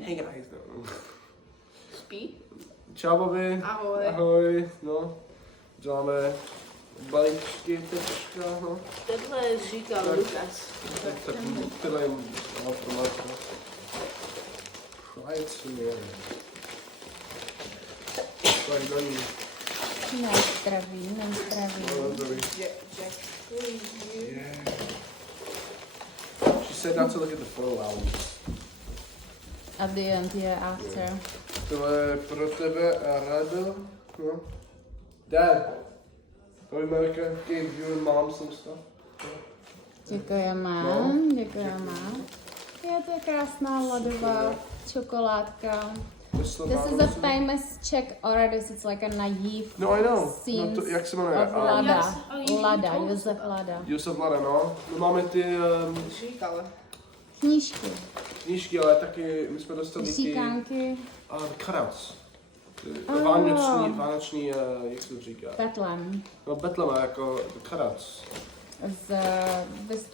Hey guys, no. Spí? Čau, Bobby. Ahoj. Ahoj, no. Děláme balíčky teďka, no. Tenhle říkal Tak. Lukas. Tak tyhle jim dám pro Marka. Chajec mě. Tak do ní. Nezdravý. No, dobrý. Jack. Yeah. She said not to look at the photo albums. At the end, yeah, after. Tohle je pro tebe a Rado. No. Dad. Tell America gave you and mom some stuff. Děkujeme, No. děkujeme. Je to krásná ledová čokoládka. This is a famous Czech artist. It's like a naive No, I know. scenes No to, jak se jmenuje? of Lada. Ale Lada, jiný Josef Lada. Josef Lada, no. My máme ty Říkal. Knížky, knížky, ale taky my jsme dostali ty říkánky, cutouts. Ah. Vánoční, jak se to říká? Betlem. No Betlema, jako cutouts. Z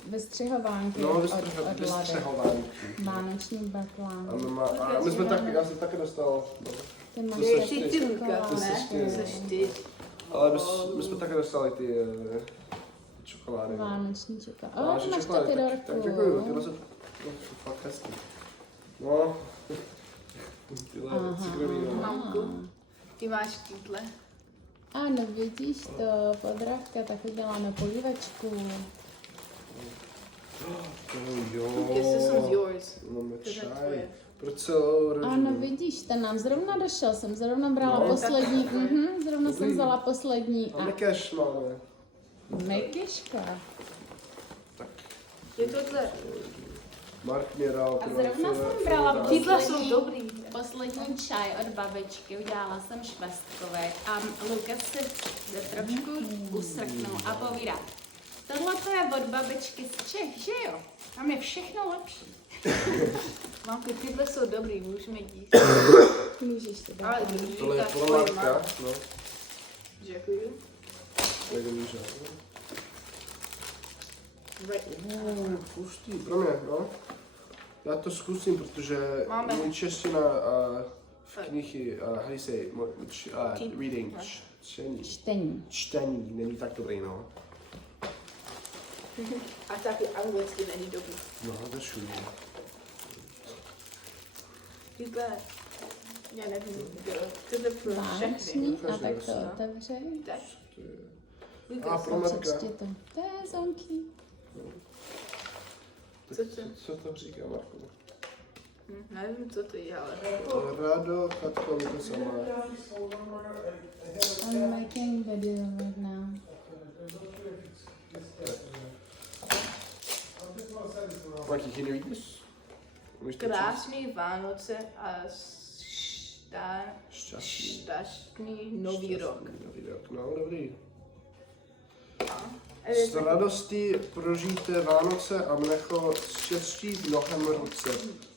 vystřihovánky No, od Lady. vystřehování. Vánoční Betlem. A my jsme taky, já jsem taky dostal. No. Ty máš To Ty seš ty ty. Lukas, To ne? seš ty. Seš ty. Ale my jsme taky dostali ty čokolády. Vánoční čokolády. Vánoční Máš to čokolády, ty tak dorku. děkuju, tyhle jsou fakt hezký. No. Tyhle cukroví, no. Mamku, ty máš týtle. Ano, vidíš to, podravka, tak uděláme polívečku. Yes, this one's yours. Máme To je čaj. tvoje. Pro celou rodinu. Ano, vidíš, ten nám zrovna došel, jsem zrovna brala No. poslední, zrovna jsem Dobrý. vzala poslední A a nekeš máme. mekyška. Tak. Je tohle. Mark mě dal. A zrovna jsem brala Týtle jsou dobrý. poslední čaj od babičky, udělala jsem švestkový a Lukas si jde trošku usrknul a povídá, tohle to je od babičky z Čech, že jo? Tam je všechno lepší. Mamku, tyhle jsou dobrý, můžeme jít. Můžeš to dát. Ale Tohle je říkáš pro tvoje Marka. máma. No. Děkuju. Tak může. Pustý, pro mě, no. Já to zkusím, protože Máme. můj čeština v knihy, how do you say, reading, čtení není tak dobrý, no. A taky anglicky není dobrý. No, to je šumí. Tyhle, já nevím, tyhle pro všechny. Vánoční a tak to otevřej. Tak, A Lukas, pro Marka. Přečti to. To je zonky. Co to? Co to říká, Marku? Nevím, co to je, ale... Rado, Katko, Lukas a Mark. I'm making video right now. Marky, can you read this? Umíš to číst? Krásný Vánoce a Šťastný. šťastný nový rok. Nový rok, no dobrý. A S radostí prožijte Vánoce a mnecho štěstí v mnohem roce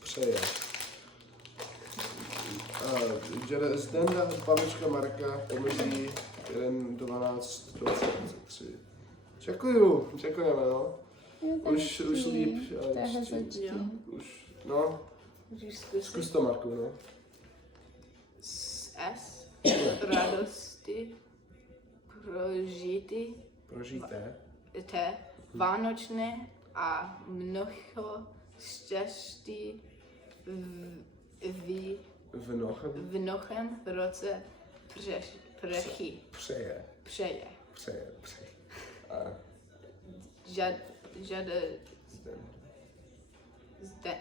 přeje. Děde Zdenda, babička Marka, pomyslí 1.12.23. Děkujeme, no. Už líp. To je hezečký. Jo. Už, no, Můžeš zkusit? zkus to, Marku, no. S radosti prožity Prožijte. Vánočné a mnoho štěstí V mnohem v novém roce přeje. přeje. A Žade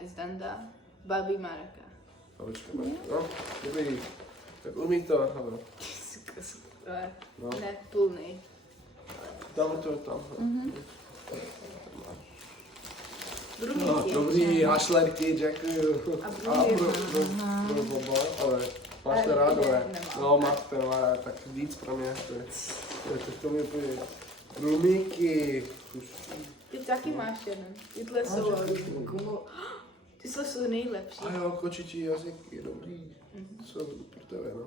Zdenda, babi Marka. babička Marka, no, dobrý. Tak umí to, hele. Zkus. No. Ne plný. Dáme to tam. Druhý No, tým. dobrý, hašlerky, děkuju. A pro Boba, ale máš to rádo, ne? Nemám. No, máte, ale tak víc pro mě. To mi půjde. Rumíky. Ty taky máš jeden. Tyhle jsou gumo. Tyhle jsou nejlepší. A jo, kočičí jazyk je dobrý. Co pro tebe, no.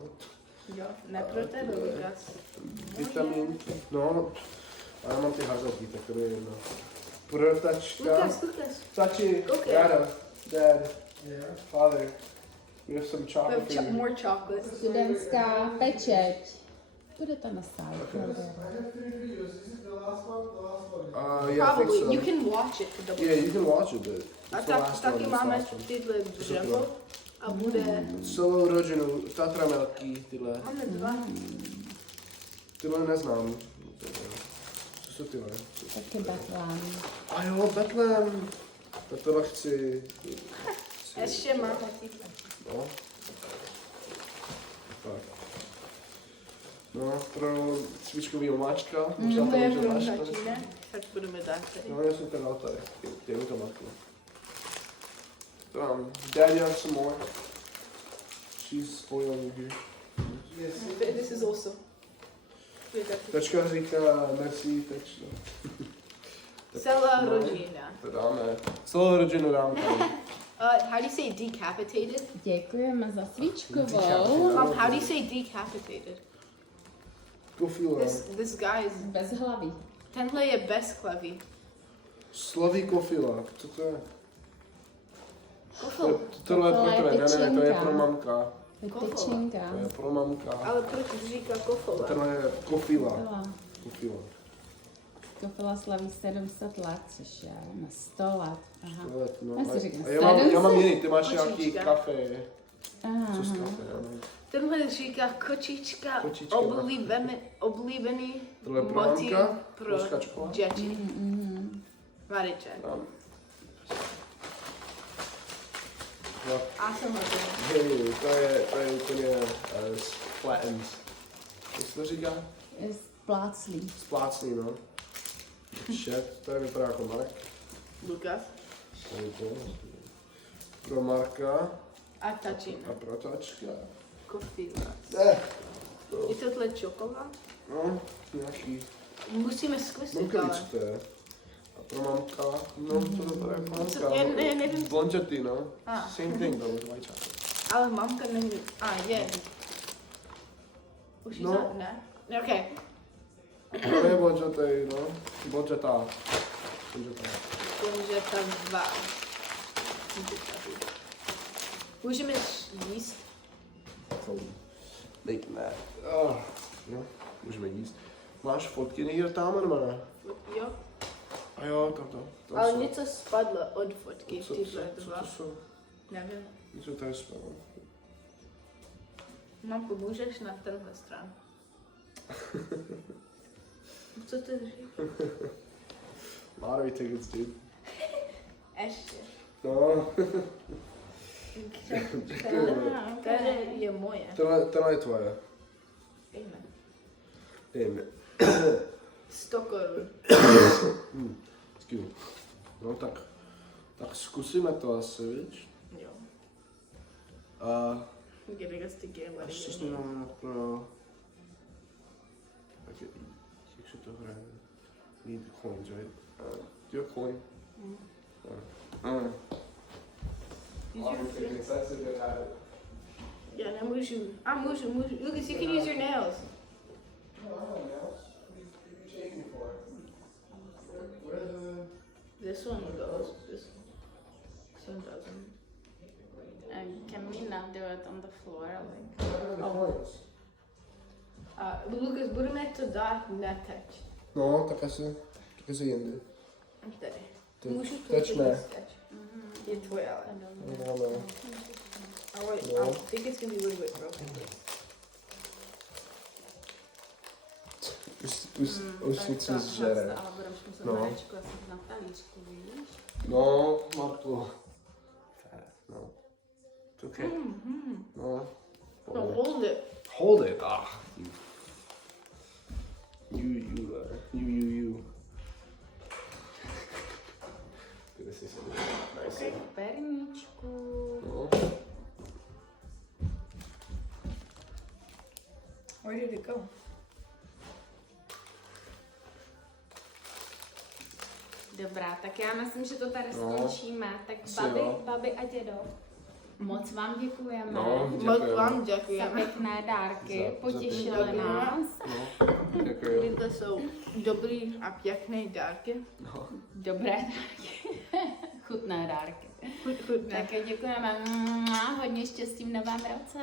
Jo, ne pro tebe, Lukas. Vitaminky. No, a já mám ty hazelky, tak to je jedno. Protačka. Lukas. Tači, Koukej. Dad, father. We have some We chocolate have for you. more chocolate. Studentská pečeť. Bude to na sále. Yeah, I think Probably. so. You can watch it to double. Yeah, you can watch it, but A it's the tak, last one. taky It's the máme last one. tyhle dřevo a bude... Celou rodinu, Tatra Melky, tyhle. Máme dva. Tyhle neznám. Co jsou tyhle? Taky batlán. A jo, Betlem. Tak tohle chci. Ještě máme No. Tak. No, pro cvičkový omáčka. Možná to to je může pro máš. tatínek, tak budeme dát tady. No, já jsem ten dal tady. Těmi tomatky. Daddy has some more. She's spoiling you here. This is also. Tačka říká merci, takže. Celá rodina. To dáme. Celou rodinu dám tam. How do you say decapitated? Děkujeme za svíčkovou. Decapitated. Mom, how do you say decapitated? Kofíla. This guy is... Bez hlavy. Tenhle je bezchlavý. Slaví kofíla. Co to je? Kofol. Tohle je pro Kofíla je tebe. Ne, to je tyčinka. pro mamka. Tyčinka. To je pro mamka. Ale proč říká kofola? Tohle je kofíla. Kofila. Kofíla. Kofila slaví 700 let, což je na 100 let. Aha. No, Já si říkám, a já mám jiný, ty máš Kočička. nějaký kafe. Aha. Co z kafe, já nevím. Tenhle říká kočička, Kočička. oblíbený Tohle je pro motiv mamka, pro polská čokoláda. děti. Mariče. Dám. No. A jsem hodně. Hej, to je úplně flattened. Jak se to říká? Je spláclý. Splácný, no. Shit, tady vypadá jako Marek. Lukas. Tady to. Pro Marka A tačína. a pro tačka. Kofíla. To. Je tohle čokolád? No, nějaký. Musíme zkusit, Mamka ví, ale... co to je. A pro mamka, no to vypadá jako mamka. Co- já nevím. Blondětý, no. Ah. Same thing, though, with white chocolate. Ale mamka není... Je. Už No. ne? Okay. To je blondětý, no. Blondětá. Blondětá. Jenže tam dva. Můžeme jíst? Dejte ne. No, můžeme jíst. Máš fotky někde tam, nebo ne? Jo. A jo, tam. Ale jsou. něco spadlo od fotky, Co tyhle to dva. jsou? Nevím. Něco tady spadlo. Mám pomůžeš na tenhle stranu. Co to říká? Lottery tickets, dude. Ještě. No. Tady je moje. Tenhle je tvoje. Dejme. Dej mi. 100 korun. Excuse me. No tak zkusíme to asi, víš? Jo. A Getting us together. ještě jsme máme pro... Jak se to hraje? Need coins, right? Do you have coin? That's a good habit. Já nemůžu. A můžu. Lucas, you can use your nails. No, I don't know. What are you shaking for? Where the... This one goes. This one doesn't. Can we not do it on the floor? Like... coins? Lucas, budeme to dát ne teď. No, tak asi jindy. Tady. Teď- Můžu to teď ne. říct teď. Je tvoje, ale. No. I think it's gonna be a little bit broken. Už si co zžere. Ale budeš muset No. Marečku asi na talířku, víš? No, Marku. No. It's okay. No. No, hold it. Hold it. You. Kde jsi se nice. Perníčku. No. Where did it go? Dobrá, tak já myslím, že to tady No. skončíme. Tak Asi jo. babi a dědo, moc vám děkujeme. No, Moc děkujem. vám Za děkujeme. pěkné dárky, Za potěšily pěkné. nás. No, děkuji. Tyhle jsou dobrý a pěkné dárky. No. Dobré dárky. Chutné dárky. Chutné. Tak jo, děkujeme. Hodně štěstí v novém roce.